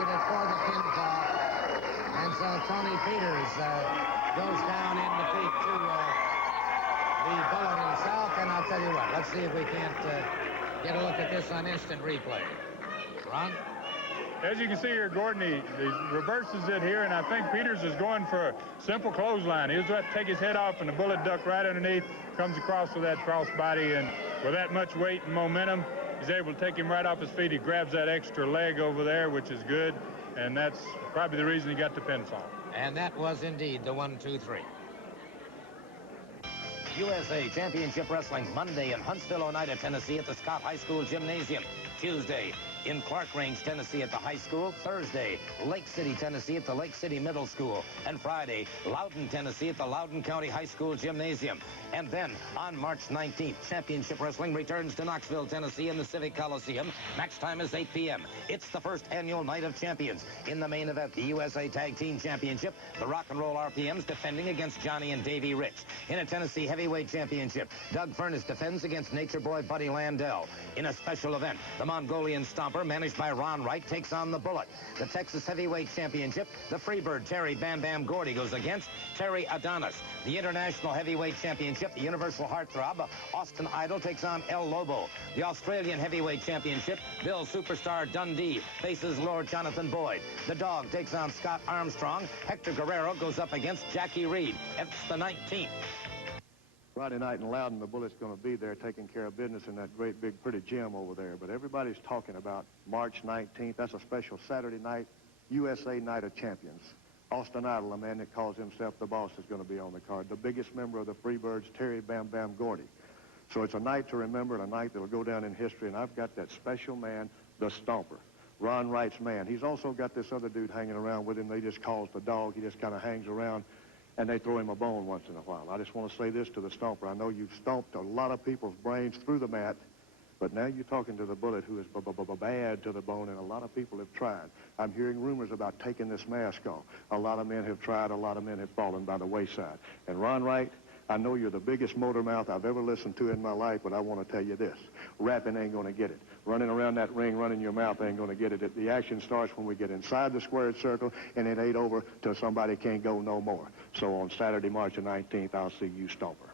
contributed for the pinfall. And so Tony Peters goes down in defeat to the Bullet himself. And I'll tell you what, let's see if we can't get a look at this on instant replay. Ron? As you can see here, Gordon, he reverses it here, and I think Peters is going for a simple clothesline. He was about to take his head off, and the Bullet ducked right underneath, comes across with that crossbody, and with that much weight and momentum, he's able to take him right off his feet. He grabs that extra leg over there, which is good, and that's probably the reason he got the pinfall. And that was indeed the 1, 2, 3. USA Championship Wrestling, Monday in Huntsville, Oneida, Tennessee at the Scott High School Gymnasium. Tuesday in Clark Range, Tennessee at the high school. Thursday, Lake City, Tennessee at the Lake City Middle School. And Friday, Loudoun, Tennessee at the Loudoun County High School Gymnasium. And then on March 19th, Championship Wrestling returns to Knoxville, Tennessee in the Civic Coliseum. Match time is 8 p.m. It's the first annual Night of Champions. In the main event, the USA Tag Team Championship, the Rock and Roll RPMs defending against Johnny and Davey Rich. In a Tennessee Heavyweight Championship, Doug Furness defends against Nature Boy Buddy Landell. In a special event, the Mongolian Stomper, managed by Ron Wright, takes on the Bullet. The Texas Heavyweight Championship, the Freebird Terry Bam Bam Gordy goes against Terry Adonis. The International Heavyweight Championship, the Universal Heartthrob, Austin Idol takes on El Lobo. The Australian Heavyweight Championship, Bill Superstar Dundee faces Lord Jonathan Boyd. The Dog takes on Scott Armstrong. Hector Guerrero goes up against Jackie Reed. It's the 19th. Friday night in Loudoun, the Bullet's going to be there taking care of business in that great big pretty gym over there. But everybody's talking about March 19th. That's a special Saturday night, USA Night of Champions. Austin Idol, a man that calls himself the boss, is going to be on the card. The biggest member of the Freebirds, Terry Bam Bam Gordy. So it's a night to remember and a night that will go down in history. And I've got that special man, the Stomper, Ron Wright's man. He's also got this other dude hanging around with him. They just calls the Dog. He just kind of hangs around, and they throw him a bone once in a while. I just want to say this to the Stomper. I know you've stomped a lot of people's brains through the mat, but now you're talking to the Bullet, who is bad to the bone, and a lot of people have tried. I'm hearing rumors about taking this mask off. A lot of men have tried. A lot of men have fallen by the wayside. And Ron Wright, I know you're the biggest motor mouth I've ever listened to in my life, but I want to tell you this. Rapping ain't going to get it. Running around that ring, running your mouth ain't going to get it. The action starts when we get inside the squared circle, and it ain't over till somebody can't go no more. So on Saturday, March the 19th, I'll see you, Stomper.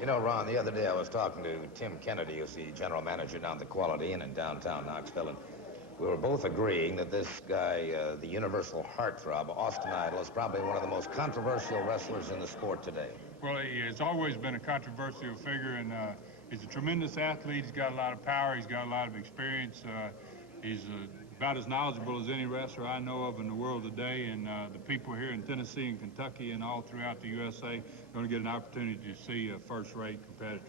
You know, Ron, the other day I was talking to Tim Kennedy, who's the general manager down at the Quality Inn in downtown Knoxville, and we were both agreeing that this guy, the Universal Heartthrob, Austin Idol, is probably one of the most controversial wrestlers in the sport today. Well, he has always been a controversial figure, and he's a tremendous athlete. He's got a lot of power. He's got a lot of experience. He's about as knowledgeable as any wrestler I know of in the world today, and the people here in Tennessee and Kentucky and all throughout the USA are going to get an opportunity to see a first-rate competitor.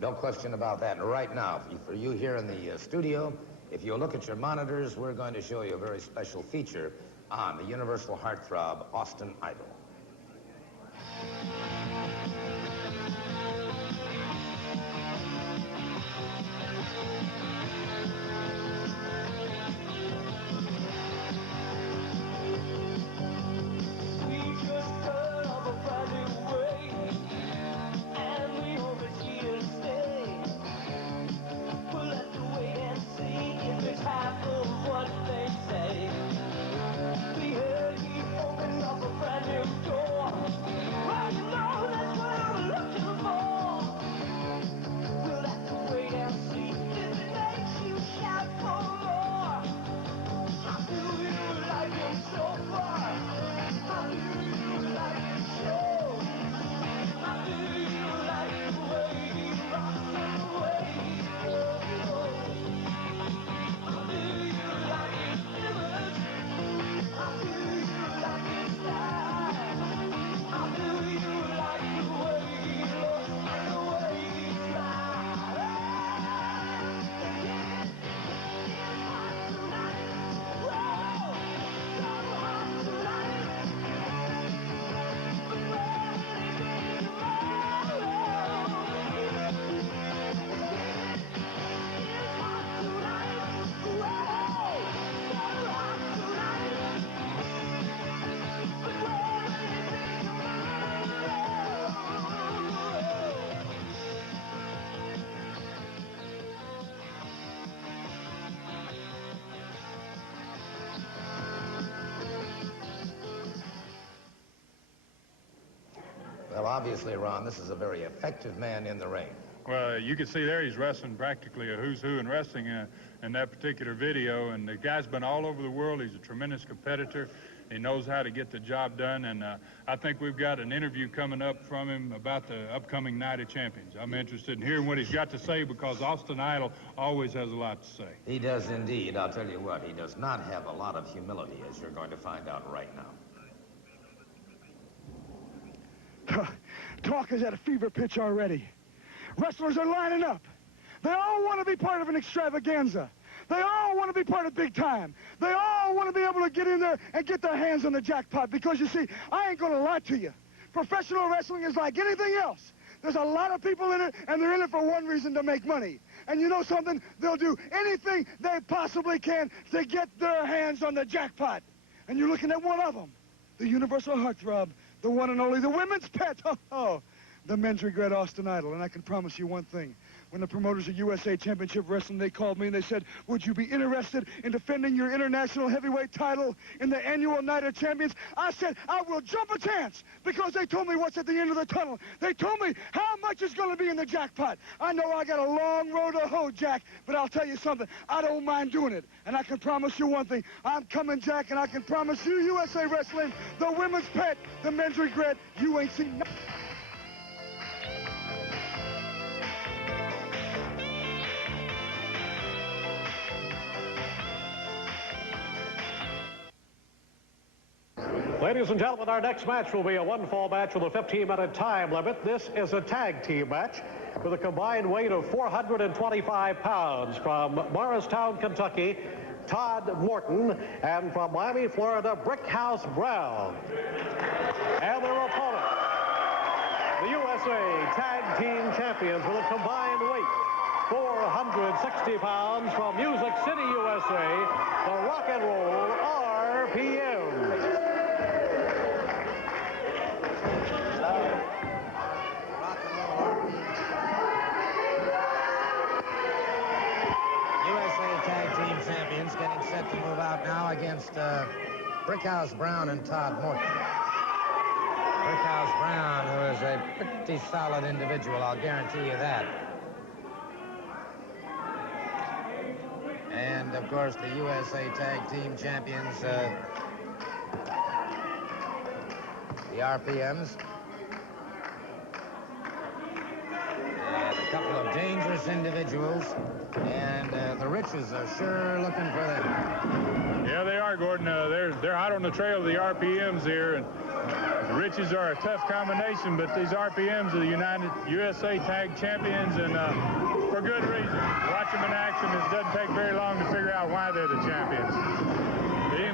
No question about that. And right now, for you here in the studio, if you look at your monitors, we're going to show you a very special feature on the Universal Heartthrob, Austin Idol. We heard he opened up a brand new door. obviously, Ron, this is a very effective man in the ring. Well, you can see there he's wrestling practically a who's who in wrestling in that particular video, and the guy's been all over the world. He's a tremendous competitor. He knows how to get the job done, and I think we've got an interview coming up from him about the upcoming Night of Champions. I'm interested in hearing what he's got to say, because Austin Idol always has a lot to say. He does indeed. I'll tell you what, he does not have a lot of humility, as you're going to find out right now. Talk is at a fever pitch already. Wrestlers are lining up. They all want to be part of an extravaganza. They all want to be part of big time. They all want to be able to get in there and get their hands on the jackpot, because, you see, I ain't going to lie to you. Professional wrestling is like anything else. There's a lot of people in it, and they're in it for one reason: to make money. And you know something? They'll do anything they possibly can to get their hands on the jackpot. And you're looking at one of them, the universal heartthrob, the one and only, the women's pet. The men's regret, Austin Idol. And I can promise you one thing. When the promoters of USA Championship Wrestling, they called me and they said, would you be interested in defending your international heavyweight title in the annual Night of Champions? I said, I will jump a chance, because they told me what's at the end of the tunnel. They told me how much is going to be in the jackpot. I know I got a long road to hoe, Jack, but I'll tell you something. I don't mind doing it. And I can promise you one thing. I'm coming, Jack, and I can promise you, USA Wrestling, the women's pet, the men's regret, you ain't seen nothing. Ladies and gentlemen, our next match will be a one-fall match with a 15-minute time limit. This is a tag team match with a combined weight of 425 pounds. From Morristown, Kentucky, Todd Morton, and from Miami, Florida, Brickhouse Brown. And their opponent, the USA Tag Team Champions with a combined weight 460 pounds, from Music City, USA, the Rock and Roll RPMs. Champions getting set to move out now against Brickhouse Brown and Todd Morton. Brickhouse Brown, who is a pretty solid individual, I'll guarantee you that. And, of course, the USA Tag Team Champions, the RPMs. And a couple of dangerous individuals, and the riches are sure looking for them. Yeah, they are, Gordon. They're hot on the trail of the RPMs here, and the riches are a tough combination, but these RPMs are the United USA Tag Champions, and for good reason. Watch them in action. It doesn't take very long to figure out why they're the champions.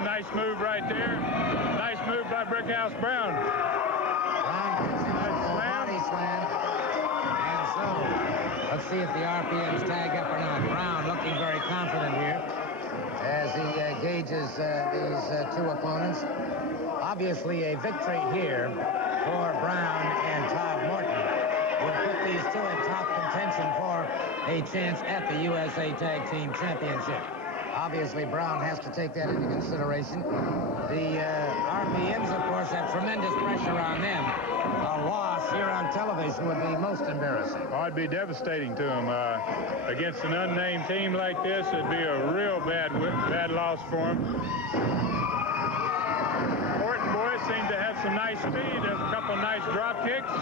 Nice move right there. Nice move by Brickhouse Brown. Nice body slam. And so, let's see if the RPMs tag up or not. Brown looking very confident here as he gauges these two opponents. Obviously, a victory here for Brown and Todd Morton would put these two in top contention for a chance at the USA Tag Team Championship. Obviously, Brown has to take that into consideration. The RPMs, of course, have tremendous pressure on them. A loss here on television would be most embarrassing. Oh, it'd be devastating to them. Against an unnamed team like this, it'd be a real bad loss for them. Morton boys seem to have some nice speed. There's a couple nice drop kicks.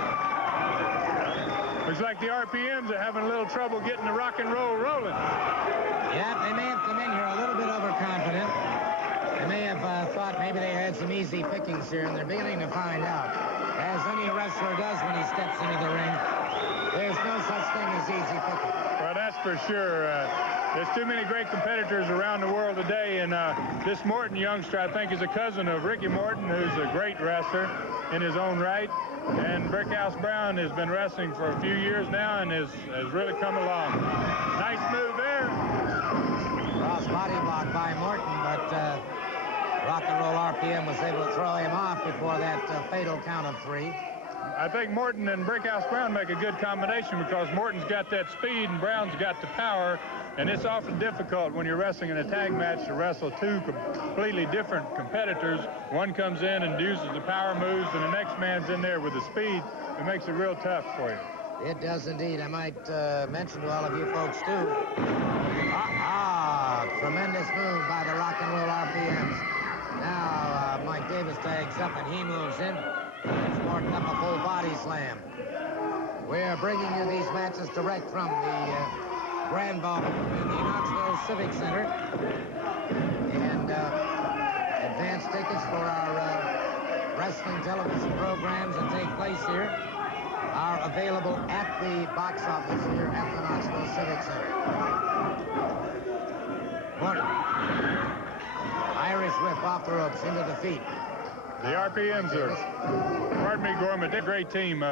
Looks like the RPMs are having a little trouble getting the rock and roll rolling. Yeah, they may have come in here a little bit overconfident. They may have thought maybe they had some easy pickings here, and they're beginning to find out, as any wrestler does when he steps into the ring, there's no such thing as easy picking. Well, that's for sure. There's too many great competitors around the world today, and this Morton youngster, I think, is a cousin of Ricky Morton, who's a great wrestler in his own right. And Brickhouse Brown has been wrestling for a few years now and has really come along. Nice move there. Cross body block by Morton, but Rock and Roll RPM was able to throw him off before that fatal count of 3. I think Morton and Brickhouse Brown make a good combination because Morton's got that speed and Brown's got the power, and it's often difficult when you're wrestling in a tag match to wrestle two completely different competitors. One comes in and uses the power moves, and the next man's in there with the speed. It makes it real tough for you. It does indeed. I might mention to all of you folks, too. Tremendous move by the Rock and Roll RPMs. Now Mike Davis tags up and he moves in. It's Morton up a full body slam. We're bringing you these matches direct from the Grand Ball in the Knoxville Civic Center. And advanced tickets for our wrestling television programs that take place here are available at the box office here at the Knoxville Civic Center. Morton. Irish whip off the ropes into the feet. The RPMs are, pardon me, Gorman, they're a great team.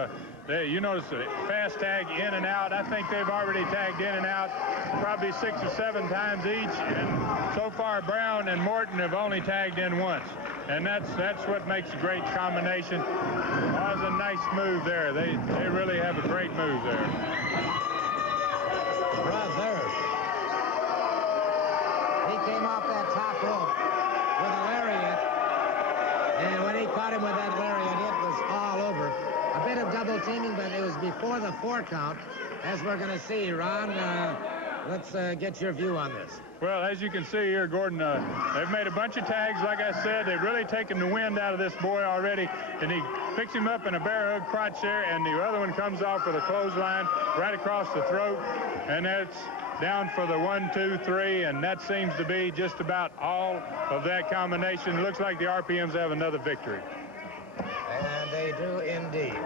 You notice a fast tag in and out. I think they've already tagged in and out probably 6 or 7 times each. And so far, Brown and Morton have only tagged in once. And that's what makes a great combination. That was a nice move there. They really have a great move there. Brother. He came off that top rope with a lariat. And when he caught him with that lariat, it was all over. A bit of double teaming, but it was before the 4 count, as we're going to see. Ron, let's get your view on this. Well, as you can see here, Gordon, they've made a bunch of tags, like I said. They've really taken the wind out of this boy already. And he picks him up in a bear hug crotch there, and the other one comes off with a clothesline right across the throat. And that's down for the 1, 2, 3, and that seems to be just about all of that combination. It looks like the RPMs have another victory. And they do indeed.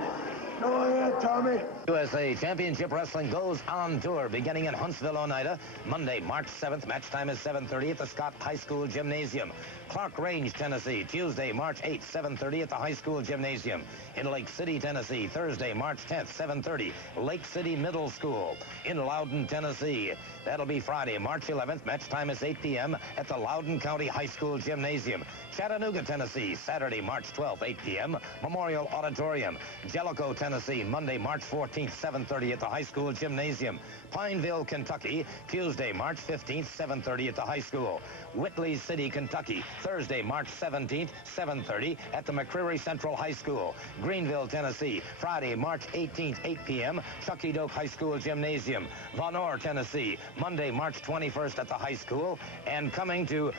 Go ahead, Tommy. USA Championship Wrestling goes on tour beginning in Huntsville, Oneida. Monday, March 7th. Match time is 7:30 at the Scott High School Gymnasium. Clark Range, Tennessee. Tuesday, March 8th, 7:30 at the High School Gymnasium. In Lake City, Tennessee. Thursday, March 10th, 7:30, Lake City Middle School. In Loudon, Tennessee. That'll be Friday, March 11th. Match time is 8 p.m. at the Loudon County High School Gymnasium. Chattanooga, Tennessee. Saturday, March 12th, 8 p.m. Memorial Auditorium. Jellicoe, Tennessee. Monday, March 14th, 7:30 at the High School Gymnasium. Pineville, Kentucky. Tuesday, March 15th, 7:30 at the high school. Whitley City, Kentucky. Thursday, March 17th, 7:30 at the McCreary Central High School. Greenville, Tennessee. Friday, March 18th, 8 p.m. Chucky Doak High School Gymnasium. Von Orr, Tennessee. Monday, March 21st at the high school. And coming to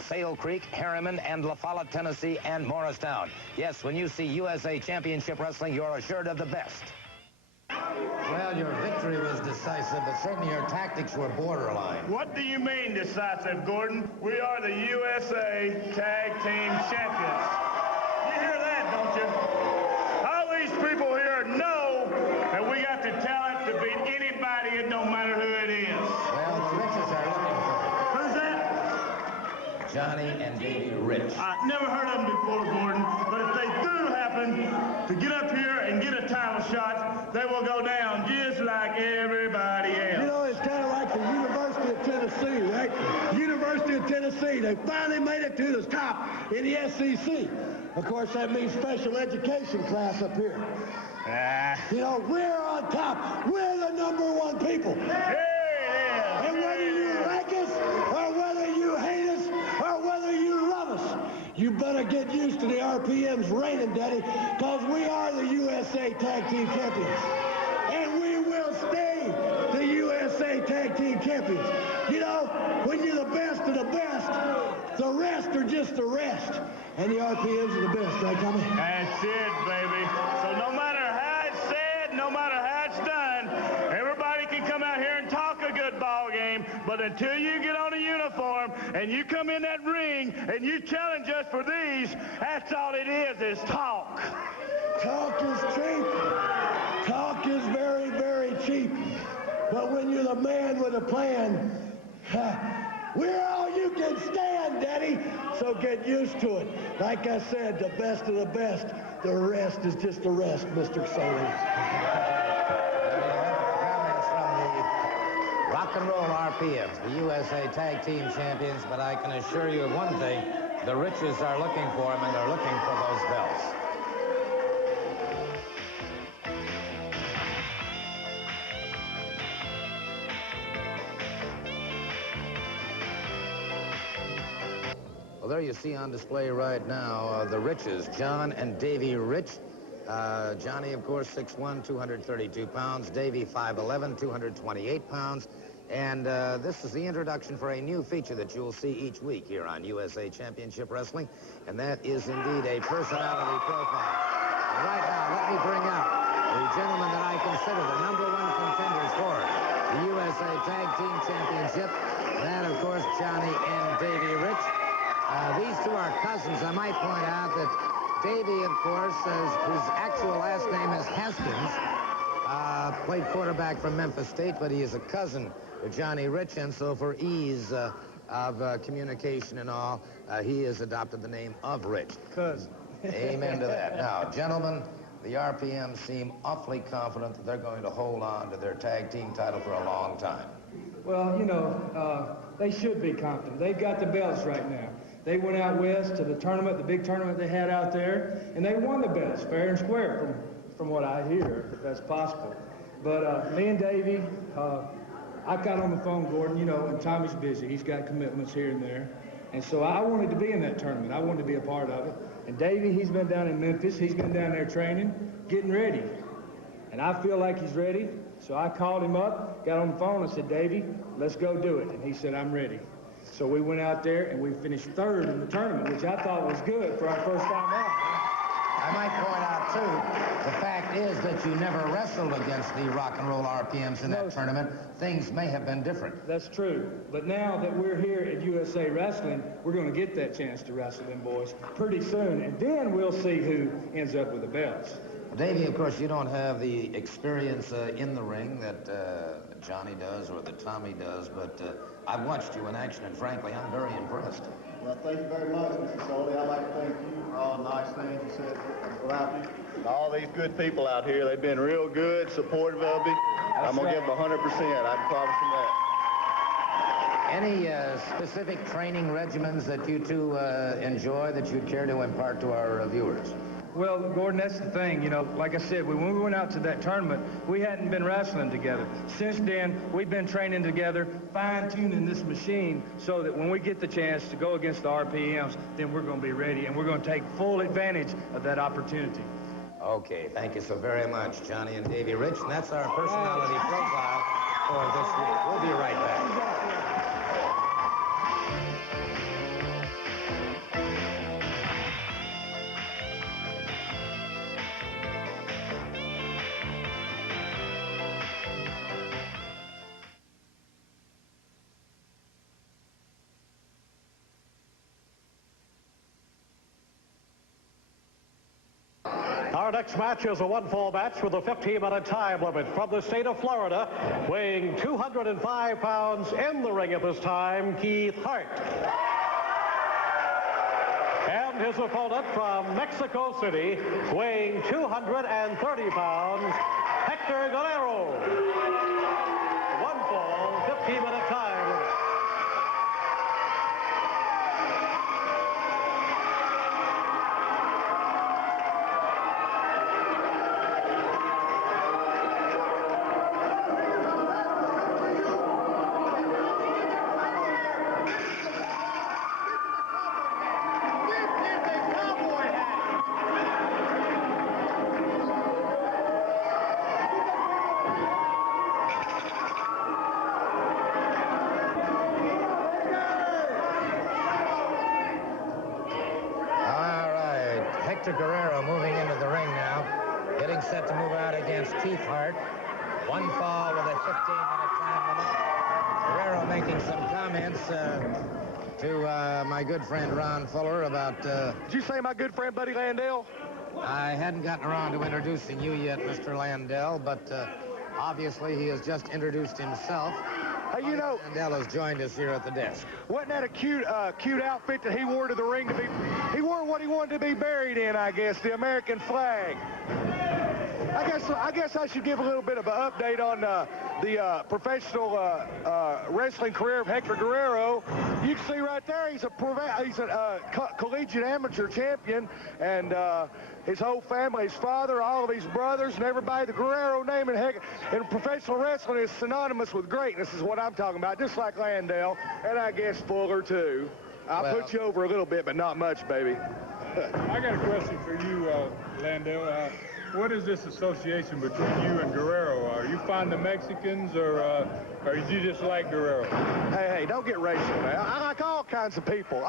Sale Creek, Harriman, and La Follette, Tennessee, and Morristown. Yes, when you see USA Championship Wrestling, you're assured of the best. Well, your victory was decisive, but certainly your tactics were borderline. What do you mean decisive, Gordon? We are the USA Tag Team Champions. You hear that, don't you? All these people here know that we got the talent to beat anybody, it don't matter who it is. Well, the Riches are looking for Who's that? Johnny and Davey Rich. I never heard of them before, Gordon, but if they do happen to get up here and get a title shot, they will go down just like everybody else. You know, it's kind of like the University of Tennessee, right? University of Tennessee, they finally made it to the top in the SEC. Of course, that means special education class up here. You know, we're on top. We're the #1 people. Yeah. And whether you like us, or whether you hate us, or whether you love us, you better get used to the RPMs reigning, Daddy, because we are the USA Tag Team Champions. And we will stay the USA Tag Team Champions. You know, when you're the best of the best, the rest are just the rest. And the RPMs are the best, right, Tommy? That's it, baby. So no matter how it's said, no matter how it's done, everybody can come out here and talk a good ball game, but until you get on a uniform and you come in that ring and you challenge us for these, that's all it is talk. Talk is cheap. Talk is very, very cheap. But when you're the man with a plan, we're all you can stand, Daddy. So get used to it. Like I said, the best of the best. The rest is just the rest, Mr. Sully. Comments from the Rock and Roll RPMs, the USA Tag Team Champions, but I can assure you of one thing, the Riches are looking for them, and they're looking for those belts. Well, there you see on display right now the Riches, John and Davy Rich. Johnny, of course, 6'1", 232 pounds. Davy, 5'11", 228 pounds. And this is the introduction for a new feature that you'll see each week here on USA Championship Wrestling, and that is indeed a personality profile. And right now, let me bring out the gentlemen that I consider the #1 contenders for the USA Tag Team Championship. That, of course, Johnny and Davy Rich. These two are cousins. I might point out that Davy, of course, his actual last name is Haskins. Played quarterback from Memphis State, but he is a cousin to Johnny Rich, and so for ease of communication and all, he has adopted the name of Rich. Cousin. Amen to that. Now, gentlemen, the RPM seem awfully confident that they're going to hold on to their tag team title for a long time. Well, you know, they should be confident. They've got the belts right now. They went out west to the tournament, the big tournament they had out there, and they won the belts, fair and square, from what I hear, if that's possible. But me and Davey, I got on the phone, Gordon, you know, and Tommy's busy. He's got commitments here and there. And so I wanted to be in that tournament. I wanted to be a part of it. And Davey, he's been down in Memphis. He's been down there training, getting ready. And I feel like he's ready. So I called him up, got on the phone, and said, Davey, let's go do it. And he said, I'm ready. So we went out there, and we finished 3rd in the tournament, which I thought was good for our first time out. I might point out, too, the fact is that you never wrestled against the rock and roll RPMs in that tournament. Things may have been different. That's true. But now that we're here at USA Wrestling, we're going to get that chance to wrestle them boys pretty soon, and then we'll see who ends up with the belts. Davey, of course, you don't have the experience in the ring that Johnny does or that Tommy does, but I've watched you in action, and frankly, I'm very impressed. Well, thank you very much, Mr. Soley. I'd like to thank you for all the nice things you said about me. All these good people out here, they've been real good, supportive of me. I'm going to give them 100%. I can promise them that. Any specific training regimens that you two enjoy that you'd care to impart to our viewers? Well, Gordon, that's the thing. You know, like I said, when we went out to that tournament, we hadn't been wrestling together. Since then, we've been training together, fine-tuning this machine so that when we get the chance to go against the RPMs, then we're going to be ready, and we're going to take full advantage of that opportunity. Okay, thank you so very much, Johnny and Davey Rich. And that's our personality profile for this week. We'll be right back. Our next match is a one-fall match with a 15-minute time limit from the state of Florida, weighing 205 pounds in the ring at this time, Keith Hart. And his opponent from Mexico City, weighing 230 pounds, Hector Guerrero. One fall, 15-minute time limit. Guerrero moving into the ring now, getting set to move out against Keith Hart. One fall with a 15-minute time limit. Guerrero making some comments to my good friend Ron Fuller about... Did you say my good friend Buddy Landell? I hadn't gotten around to introducing you yet, Mr. Landell, but obviously he has just introduced himself. Hey, you know, Landell has joined us here at the desk. wasn't that a cute outfit that he wore to the ring to be? He wore what he wanted to be buried in, I guess, the American flag. I guess I should give a little bit of an update on the professional wrestling career of Hector Guerrero. You can see right there he's a collegiate amateur champion, and his whole family, his father, all of his brothers, and everybody. The Guerrero name in professional wrestling is synonymous with greatness, is what I'm talking about, just like Landell, and I guess Fuller, too. I'll put you over a little bit, but not much, baby. I got a question for you, Landell. What is this association between you and Guerrero? Are you fond of Mexicans, or you just like Guerrero? Hey, don't get racial, man. I like all kinds of people,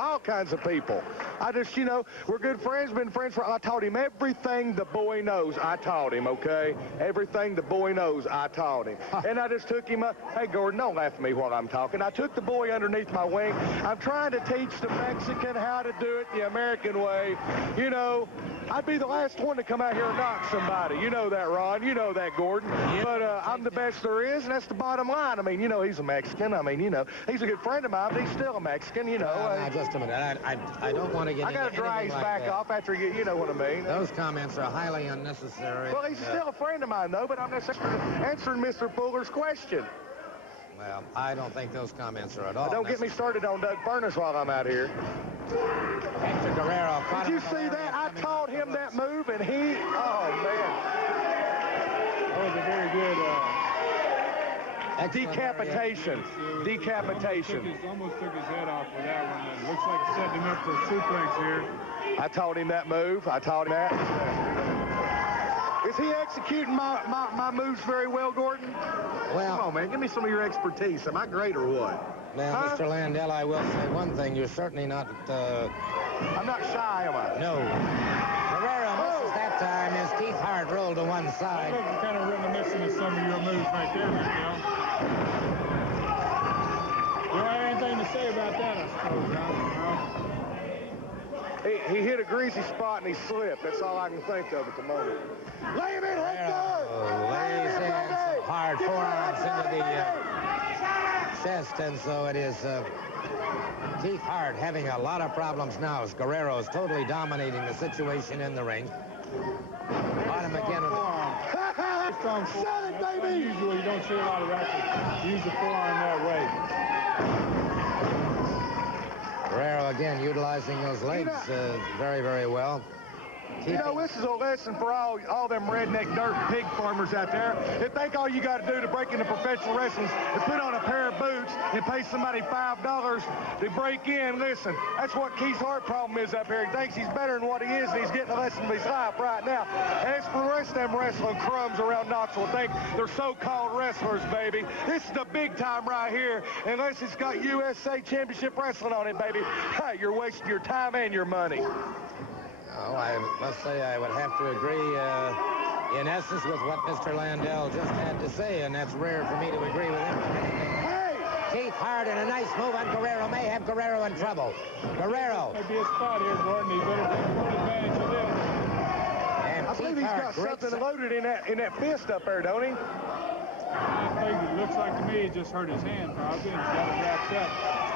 I just, you know, we're good friends, been friends for, I taught him everything the boy knows. I taught him, okay? Everything the boy knows, I taught him. And I just took him up. Hey, Gordon, don't laugh at me while I'm talking. I took the boy underneath my wing. I'm trying to teach the Mexican how to do it the American way. You know, I'd be the last one to come out here and knock somebody. You know that, Ron. You know that, Gordon. But I'm the best there is, and that's the bottom line. I mean, you know, he's a Mexican. I mean, you know, he's a good friend of mine, but he's still a Mexican, you know. Now, just a minute. I don't want to get I got to dry his back off after you know what I mean. Those comments are highly unnecessary. Well, he's still a friend of mine, though, but I'm just answering Mr. Fuller's question. Well, I don't think those comments are at all. Don't get me started on Doug Furnace while I'm out here. Hector Guerrero. Did you see that? I taught him that move, and he, oh, man. That was a very good... Decapitation. Decapitation. Almost took his head off with that one. It looks like setting him up for a suplex here. I taught him that move. I taught him that. Is he executing my moves very well, Gordon? Well, come on, man. Give me some of your expertise. Am I great or what? Now, Mr. Landell, I will say one thing. You're certainly not... I'm not shy, am I? No. Guerrero misses that time as Keith Hart rolled to one side. You're kind of reminiscent of some of your moves right there, Landell. You don't have anything to say about that, I suppose, huh? He hit a greasy spot and he slipped. That's all I can think of at the moment. Lay him in, Hector! Lays in some hard forearms into the chest, and so it is Keith Hart having a lot of problems now as Guerrero is totally dominating the situation in the ring. On him again. Strong forearm. That's baby! Usually you don't see a lot of wrestlers use the forearm that way. Guerrero again utilizing those legs very, very well. You know, this is a lesson for all them redneck dirt pig farmers out there. They think all you got to do to break into professional wrestling is put on a pair of boots and pay somebody $5 to break in. Listen, that's what Keith Hart's problem is up here. He thinks he's better than what he is, and he's getting a lesson of his life right now. As for the rest of them wrestling crumbs around Knoxville, think they're so-called wrestlers, baby. This is the big time right here, unless it's got USA Championship Wrestling on it, baby. Hey, you're wasting your time and your money. Oh, I must say I would have to agree in essence with what Mr. Landell just had to say, and that's rare for me to agree with him. Hey! Keith Hart and a nice move on Guerrero may have Guerrero in trouble. Guerrero. Might be a spot here, Gordon. He better take full advantage of this. And I believe he's got something loaded in that fist up there, don't he? I think it looks like to me he just hurt his hand, probably, and he's got it wrapped up.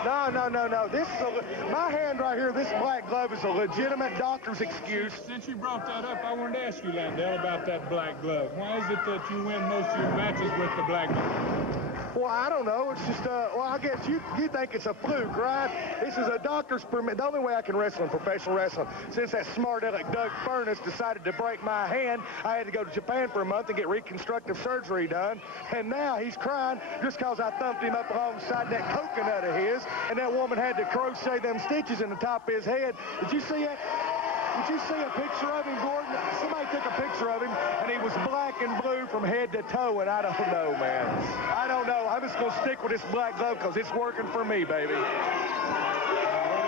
No. This is my hand right here. This black glove is a legitimate doctor's excuse. Since you brought that up, I wanted to ask you, Landell, about that black glove. Why is it that you win most of your matches with the black glove? Well, I don't know. It's just, well, I guess you think it's a fluke, right? This is a doctor's permit. The only way I can wrestle in professional wrestling, since that smart aleck Doug Furnace decided to break my hand, I had to go to Japan for a month and get reconstructive surgery done. And now he's crying just because I thumped him up alongside that coconut of his, and that woman had to crochet them stitches in the top of his head. Did you see it? Did you see a picture of him, Gordon? Somebody took a picture of him, and he was black and blue from head to toe, and I don't know, man. I don't know. I'm just going to stick with this black glove because it's working for me, baby. Well,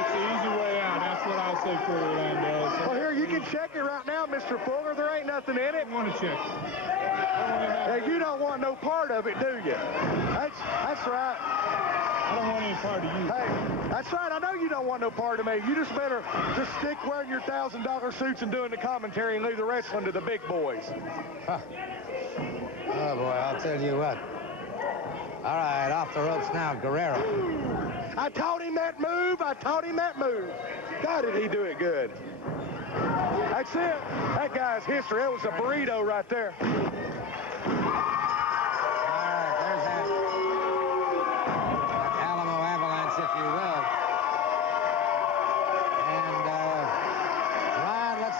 it's the easy way out. That's what I'll say for you, Landell. So well, here, you can check it right now, Mr. Fuller. There ain't nothing in it. I want to check it. Now, you don't want no part of it, do you? That's right. I don't want any part of you. Hey, that's right. I know you don't want no part of me. You just better just stick wearing your $1,000 suits and doing the commentary and leave the wrestling to the big boys. Huh. Oh, boy, I'll tell you what. All right, off the ropes now, Guerrero. I taught him that move. God, did he do it good. That's it. That guy's history. That was a burrito right there.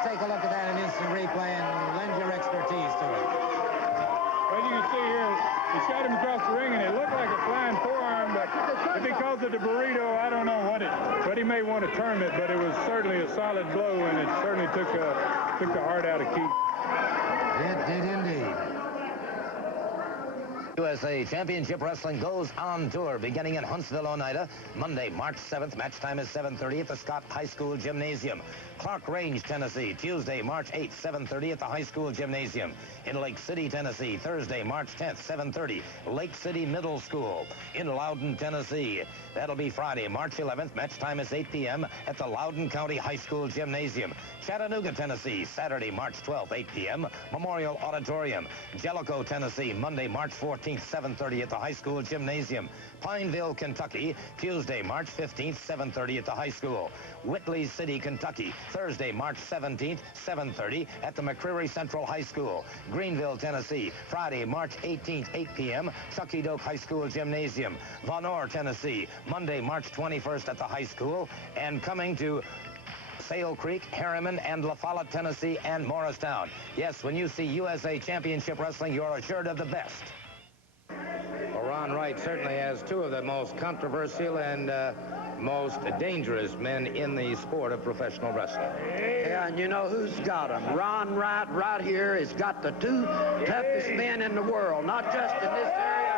Take a look at that in instant replay and lend your expertise to it. Well, you can see here, he shot him across the ring, and it looked like a flying forearm, but If he calls it a burrito, I don't know what he may want to term it, but it was certainly a solid blow, and it certainly took the heart out of Keith. It did indeed. USA Championship Wrestling goes on tour beginning in Huntsville, Oneida, Monday, March 7th. Match time is 7:30 at the Scott High School Gymnasium. Clark Range, Tennessee, Tuesday, March 8th, 7:30 at the High School Gymnasium. In Lake City, Tennessee, Thursday, March 10th, 7:30, Lake City Middle School. In Loudon, Tennessee, that'll be Friday, March 11th. Match time is 8 p.m. at the Loudon County High School Gymnasium. Chattanooga, Tennessee, Saturday, March 12th, 8 p.m., Memorial Auditorium. Jellicoe, Tennessee, Monday, March 14th, 7:30 at the High School Gymnasium. Pineville, Kentucky, Tuesday, March 15th, 7:30 at the high school. Whitley City, Kentucky, Thursday, March 17th, 7:30 at the McCreary Central High School. Greenville, Tennessee, Friday, March 18th, 8 p.m., Chucky Doak High School Gymnasium. Von Orr, Tennessee, Monday, March 21st at the high school. And coming to Sale Creek, Harriman, and La Follette, Tennessee, and Morristown. Yes, when you see USA Championship Wrestling, you're assured of the best. Well, Ron Wright certainly has two of the most controversial and most dangerous men in the sport of professional wrestling. Yeah, and you know who's got them? Ron Wright right here has got the two toughest men in the world, not just in this area.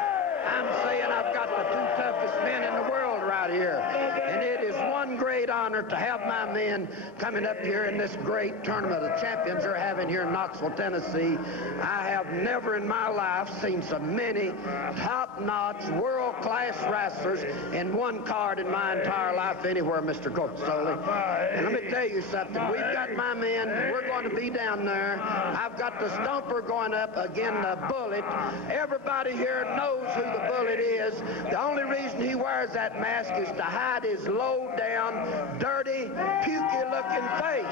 I'm saying I've got the two toughest men in the world right here. And it is one great honor to have my men coming up here in this great tournament of champions they're having here in Knoxville, Tennessee. I have never in my life seen so many top-notch, world-class wrestlers in one card in my entire life anywhere, Mr. Corpusoli. And let me tell you something. We've got my men. We're going to be down there. I've got the Stumper going up against the Bullet. Everybody here knows who the Bullet is. The only reason he wears that mask is to hide his low-down, dirty, pukey-looking face.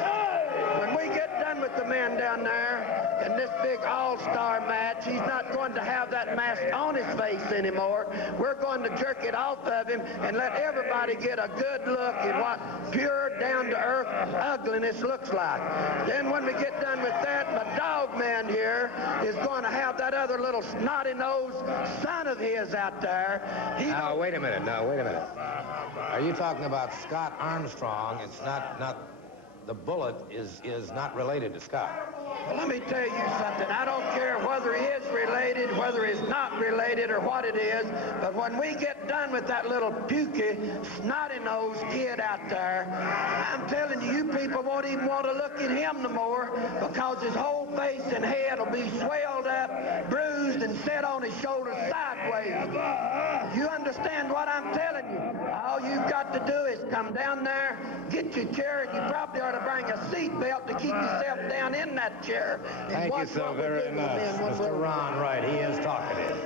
When we get done with the man down there in this big all-star match, he's not going to have that mask on his face anymore. We're going to jerk it off of him and let everybody get a good look at what pure, down-to-earth ugliness looks like. Then when we get done with that, my dog man here is going to have that other little snotty-nosed son of his out there. Now, wait a minute. Are you talking about Scott Armstrong? It's not the Bullet is not related to Scott. Well, let me tell you something. I don't care whether he is related, whether he's not related, or what it is, but when we get done with that little pukey, snotty-nosed kid out there, I'm telling you, you people won't even want to look at him no more because his whole face and head will be swelled up, bruised, and set on his shoulders sideways. You understand what I'm telling you? All you've got to do is come down there, get your chair, and you probably ought to bring a seat belt to keep yourself down in that chair. Thank you so very much, Mr. Ron Wright. He is talkative.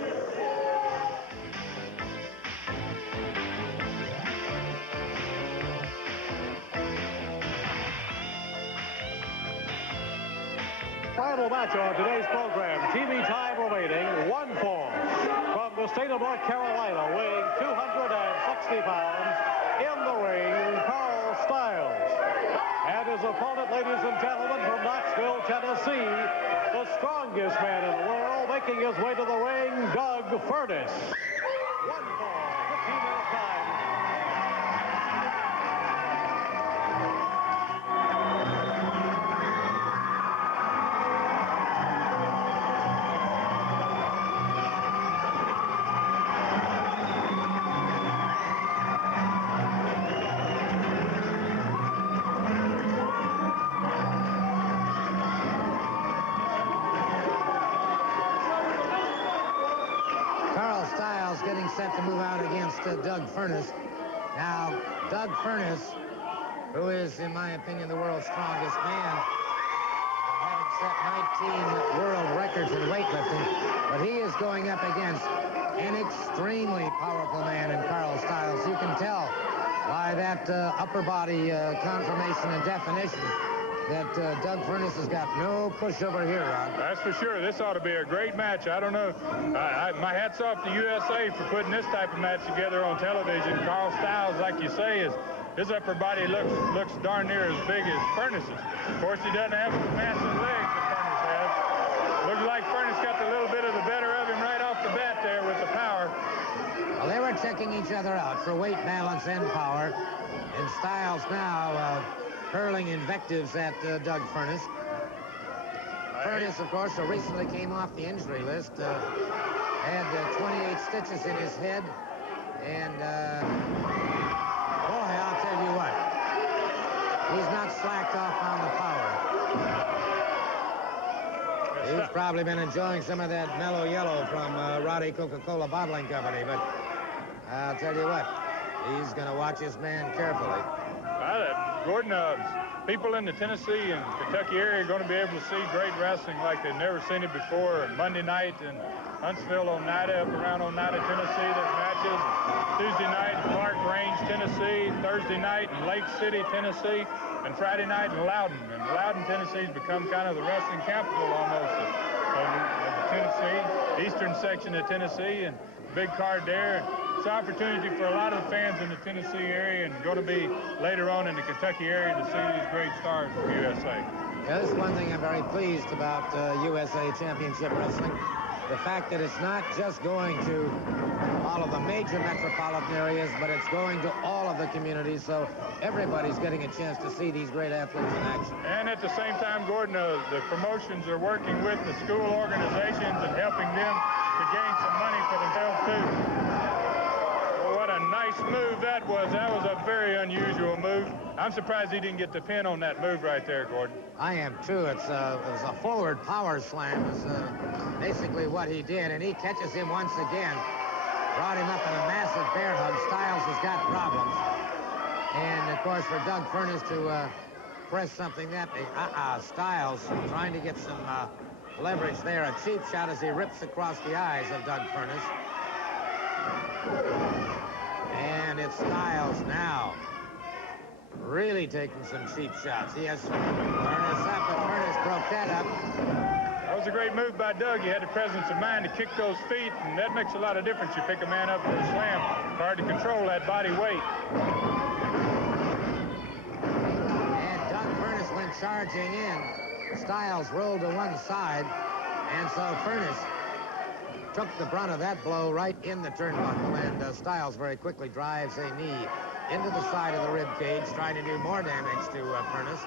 Final match on today's program. TV time remaining, 1-4. From the state of North Carolina, weighing 260 pounds, in the ring, Carl Stiles. And his opponent, ladies and gentlemen, from Knoxville, Tennessee, the strongest man in the world, making his way to the ring, Doug Furnace. 1-4, 15-minute time. Getting set to move out against Doug Furnace. Now, Doug Furnace, who is, in my opinion, the world's strongest man, having set 19 world records in weightlifting, but he is going up against an extremely powerful man in Carl Stiles. You can tell by that upper body conformation and definition that Doug Furnace has got no pushover here, Ron. That's for sure. This ought to be a great match. I don't know. My hat's off to USA for putting this type of match together on television. Carl Stiles, like you say, his upper body looks darn near as big as Furnace's. Of course, he doesn't have the massive legs that Furnace has. Looks like Furnace got a little bit of the better of him right off the bat there with the power. Well, they were checking each other out for weight, balance, and power. And Styles now hurling invectives at Doug Furnace. Furnace, of course, recently came off the injury list. Had 28 stitches in his head. And, boy, I'll tell you what. He's not slacked off on the power. He's probably been enjoying some of that mellow yellow from Roddy Coca-Cola Bottling Company. But I'll tell you what. He's going to watch his man carefully. Gordon, people in the Tennessee and Kentucky area are going to be able to see great wrestling like they've never seen it before. Monday night in Huntsville, Oneida, up around Oneida, Tennessee, there's matches. Tuesday night in Clark Range, Tennessee. Thursday night in Lake City, Tennessee. And Friday night in Loudon. And Loudon, Tennessee's become kind of the wrestling capital almost of the Tennessee, eastern section of Tennessee, and big card there. It's an opportunity for a lot of the fans in the Tennessee area and going to be later on in the Kentucky area to see these great stars from USA. Yeah, that's one thing I'm very pleased about USA Championship Wrestling. The fact that it's not just going to all of the major metropolitan areas, but it's going to all of the communities, so everybody's getting a chance to see these great athletes in action. And at the same time, Gordon, the promotions are working with the school organizations and helping them to gain some money for themselves, too. What a nice move that was. That was a very unusual move. I'm surprised he didn't get the pin on that move right there, Gordon. I am, too. It was a forward power slam is basically what he did, and he catches him once again. Brought him up in a massive bear hug. Styles has got problems. And, of course, for Doug Furnace to press something that big. Styles trying to get some leverage there. A cheap shot as he rips across the eyes of Doug Furnace. And it's Styles now. Really taking some cheap shots. He has Furnace up, but Furnace broke that up. That was a great move by Doug. He had the presence of mind to kick those feet, and that makes a lot of difference. You pick a man up for a slam. It's hard to control that body weight. And Doug Furnace went charging in. Styles rolled to one side, and so Furnace took the brunt of that blow right in the turnbuckle, and Styles very quickly drives a knee into the side of the rib cage, trying to do more damage to Furnace.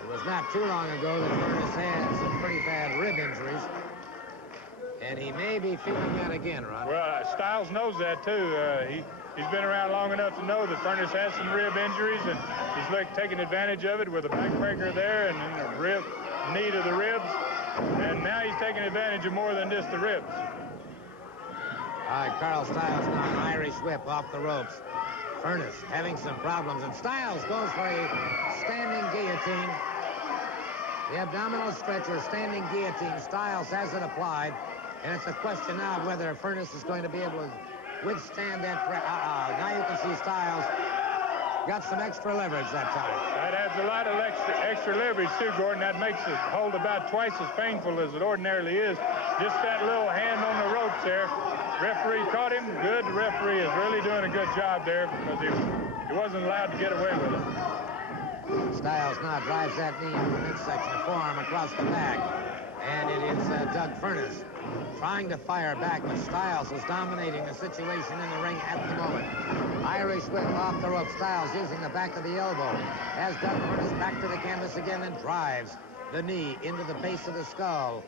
It was not too long ago that Furnace had some pretty bad rib injuries, and he may be feeling that again, Ron. Well, Styles knows that, too. He's been around long enough to know that Furnace has some rib injuries, and he's taking advantage of it with a backbreaker there and then the knee to the ribs. And now he's taking advantage of more than just the ribs. All right, Carl Styles now an Irish whip off the ropes. Furnace having some problems, and Styles goes for a standing guillotine. The abdominal stretcher, standing guillotine. Styles has it applied, and it's a question now of whether Furnace is going to be able to withstand that. Now you can see Styles got some extra leverage that time. That adds a lot of extra leverage, too, Gordon. That makes it hold about twice as painful as it ordinarily is. Just that little hand on the ropes there. Referee caught him. Good. The referee is really doing a good job there because he wasn't allowed to get away with it. Styles now drives that knee into the midsection, forearm across the back. And it is Doug Furnace trying to fire back, but Styles is dominating the situation in the ring at the moment. Irish whip off the rope. Styles using the back of the elbow. As Doug Furnace back to the canvas again and drives the knee into the base of the skull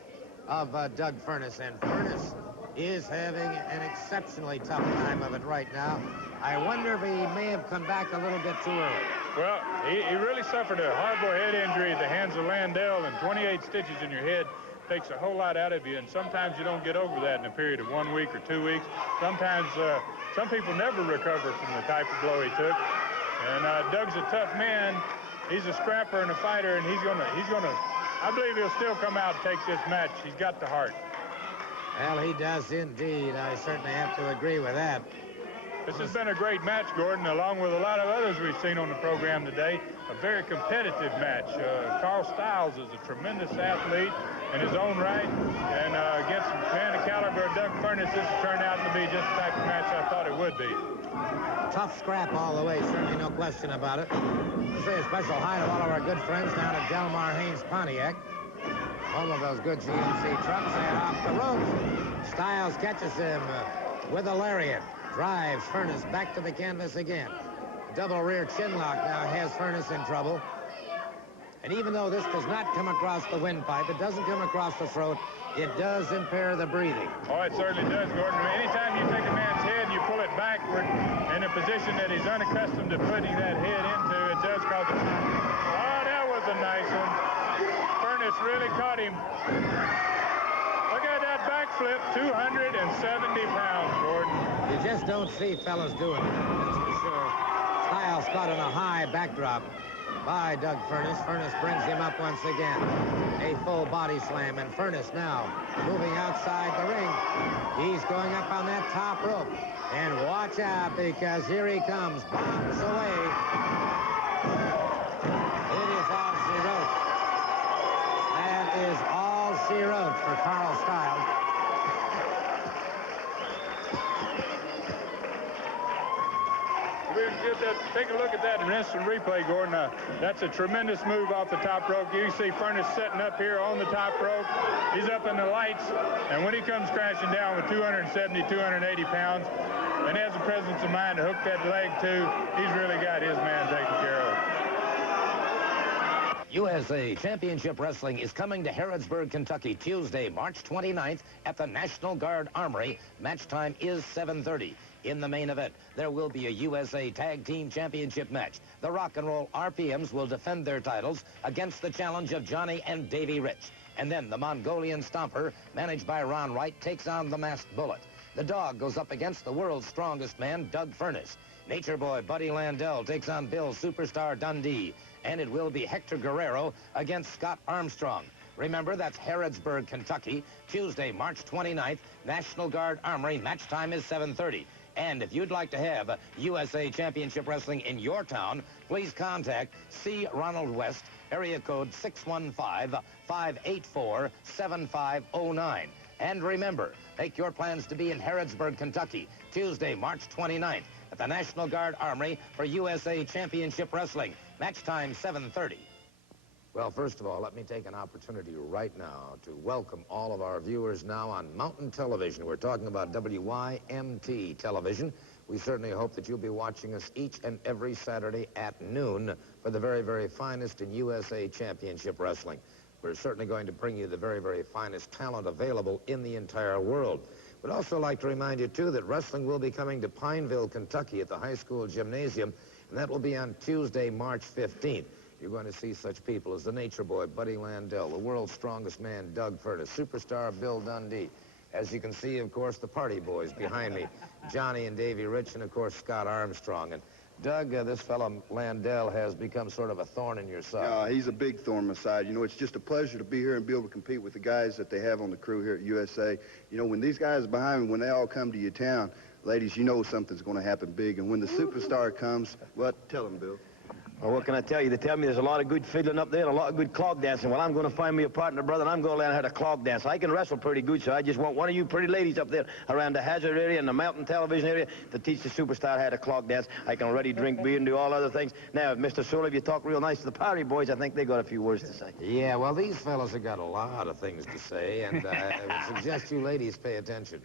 of Doug Furnace. And Furnace is having an exceptionally tough time of it right now. I wonder if he may have come back a little bit too early. Well, he really suffered a horrible head injury at the hands of Landell, and 28 stitches in your head takes a whole lot out of you, and sometimes you don't get over that in a period of 1 week or 2 weeks. Sometimes some people never recover from the type of blow he took. And Doug's a tough man. He's a scrapper and a fighter, and he's gonna. I believe he'll still come out and take this match. He's got the heart. Well, he does indeed. I certainly have to agree with that. This has been a great match, Gordon, along with a lot of others we've seen on the program today. A very competitive match. Carl Styles is a tremendous athlete in his own right, and against a man of caliber of Doug Furnace, this has turned out to be just the type of match I thought it would be. Tough scrap all the way, certainly no question about it. Let's say a special hi to all of our good friends down at Delmar Haynes Pontiac. Home of those good GMC trucks, and off the ropes. Styles catches him. with a lariat. Drives Furnace back to the canvas again. Double rear chinlock now has Furnace in trouble. And even though this does not come across the windpipe, it doesn't come across the throat, it does impair the breathing. Oh, it certainly does, Gordon. Anytime you take a man's head and you pull it backward in a position that he's unaccustomed to putting that head into, it does cause a... Oh, that was a nice one. Furnace really caught him. Look at that backflip, 270 pounds, Gordon. You just don't see fellas doing it, that's for sure. Styles caught on a high backdrop by Doug Furnace. Furnace brings him up once again. A full body slam, and Furnace now moving outside the ring. He's going up on that top rope. And watch out, because here he comes. Bombs away. It is all she wrote. That is all she wrote for Carl Styles. Take a look at that in instant replay, Gordon. That's a tremendous move off the top rope. You see Furnace setting up here on the top rope. He's up in the lights, and when he comes crashing down with 270, 280 pounds, and has the presence of mind to hook that leg too, he's really got his man taken care of. USA Championship Wrestling is coming to Harrodsburg, Kentucky, Tuesday, March 29th at the National Guard Armory. Match time is 7:30. In the main event, there will be a USA Tag Team Championship match. The Rock and Roll RPMs will defend their titles against the challenge of Johnny and Davey Rich. And then the Mongolian Stomper, managed by Ron Wright, takes on the Masked Bullet. The Dog goes up against the world's strongest man, Doug Furnace. Nature Boy Buddy Landell takes on Bill Superstar Dundee. And it will be Hector Guerrero against Scott Armstrong. Remember, that's Harrodsburg, Kentucky, Tuesday, March 29th, National Guard Armory. Match time is 7:30. And if you'd like to have USA Championship Wrestling in your town, please contact C. Ronald West, area code 615-584-7509. And remember, make your plans to be in Harrodsburg, Kentucky, Tuesday, March 29th, at the National Guard Armory for USA Championship Wrestling. Match time 7:30. Well, first of all, let me take an opportunity right now to welcome all of our viewers now on Mountain Television. We're talking about WYMT television. We certainly hope that you'll be watching us each and every Saturday at noon for the very, very finest in USA Championship Wrestling. We're certainly going to bring you the very, very finest talent available in the entire world. We'd also like to remind you, too, that wrestling will be coming to Pineville, Kentucky at the high school gymnasium, and that will be on Tuesday, March 15th. You're going to see such people as the Nature Boy, Buddy Landell, the world's strongest man, Doug Furnace, Superstar Bill Dundee. As you can see, of course, the Party Boys behind me, Johnny and Davey Rich, and, of course, Scott Armstrong. And, Doug, this fellow Landell has become sort of a thorn in your side. He's a big thorn in my side. You know, it's just a pleasure to be here and be able to compete with the guys that they have on the crew here at USA. You know, when these guys behind me, when they all come to your town, ladies, you know something's going to happen big. And when the superstar comes, well, tell them, Bill. Well, what can I tell you? They tell me there's a lot of good fiddling up there and a lot of good clog dancing. Well, I'm going to find me a partner, brother, and I'm going to learn how to clog dance. I can wrestle pretty good, so I just want one of you pretty ladies up there around the Hazard area and the Mountain Television area to teach the superstar how to clog dance. I can already drink beer and do all other things. Now, Mr. Sewell, if you talk real nice to the Party Boys, I think they got a few words to say. Yeah, well, these fellas have got a lot of things to say, and I would suggest you ladies pay attention.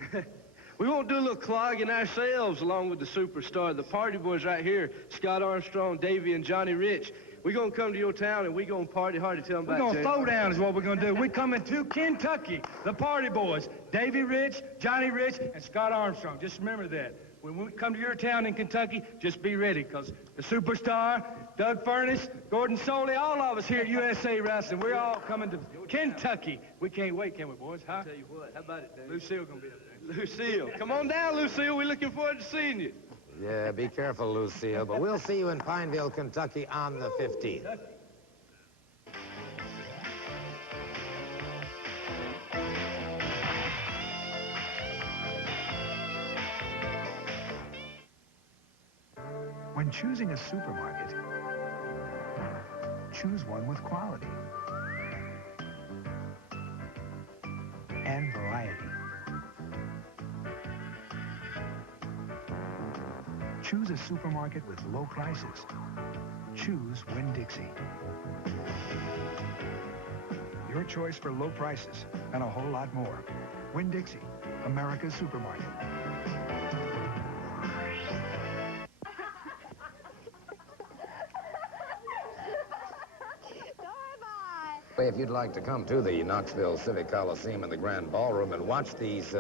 We won't do a little clogging ourselves along with the superstar. The Party Boys right here, Scott Armstrong, Davey, and Johnny Rich. We're going to come to your town, and we're going to party hard to tell them about it. We're going to throw down is what we're going to do. We're coming to Kentucky, the Party Boys, Davey Rich, Johnny Rich, and Scott Armstrong. Just remember that. When we come to your town in Kentucky, just be ready, because the superstar, Doug Furnace, Gordon Soley, all of us here at USA Wrestling, we're all coming to Kentucky. We can't wait, can we, boys? Huh? I'll tell you what, how about it, Dave? Lucille going to be up there. Lucille, come on down, Lucille. We're looking forward to seeing you. Yeah, be careful, Lucille, but we'll see you in Pineville, Kentucky on the 15th. When choosing a supermarket, choose one with quality and variety. Choose a supermarket with low prices. Choose Winn-Dixie. Your choice for low prices and a whole lot more. Winn-Dixie, America's supermarket. If you'd like to come to the Knoxville Civic Coliseum in the Grand Ballroom and watch these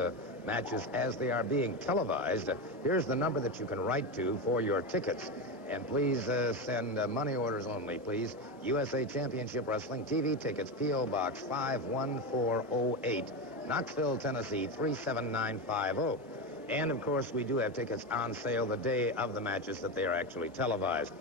matches as they are being televised, here's the number that you can write to for your tickets. And please send money orders only, please. USA Championship Wrestling TV tickets, P.O. Box 51408, Knoxville, Tennessee 37950. And, of course, we do have tickets on sale the day of the matches that they are actually televised.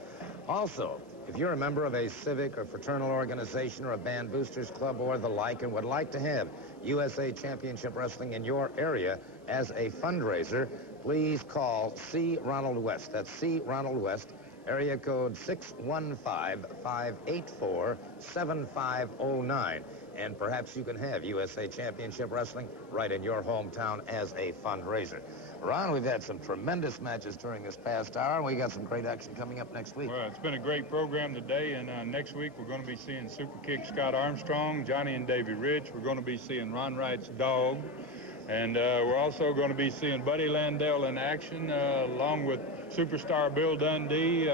Also, if you're a member of a civic or fraternal organization or a band boosters club or the like and would like to have USA Championship Wrestling in your area as a fundraiser, please call C. Ronald West. That's C. Ronald West, area code 615-584-7509. And perhaps you can have USA Championship Wrestling right in your hometown as a fundraiser. Ron, we've had some tremendous matches during this past hour, and we got some great action coming up next week. Well, it's been a great program today, and next week we're going to be seeing Superkick Scott Armstrong, Johnny and Davy Rich. We're going to be seeing Ron Wright's dog, and we're also going to be seeing Buddy Landell in action, along with Superstar Bill Dundee.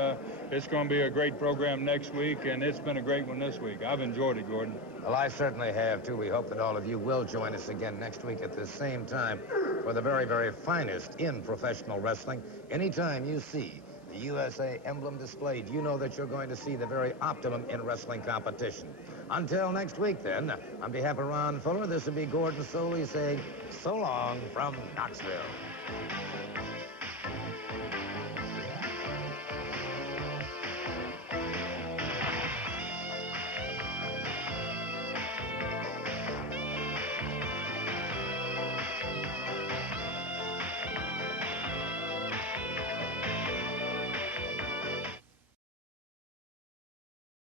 It's going to be a great program next week, and it's been a great one this week. I've enjoyed it, Gordon. Well, I certainly have, too. We hope that all of you will join us again next week at the same time for the very, very finest in professional wrestling. Anytime you see the USA emblem displayed, you know that you're going to see the very optimum in wrestling competition. Until next week, then, on behalf of Ron Fuller, this will be Gordon Soley saying so long from Knoxville.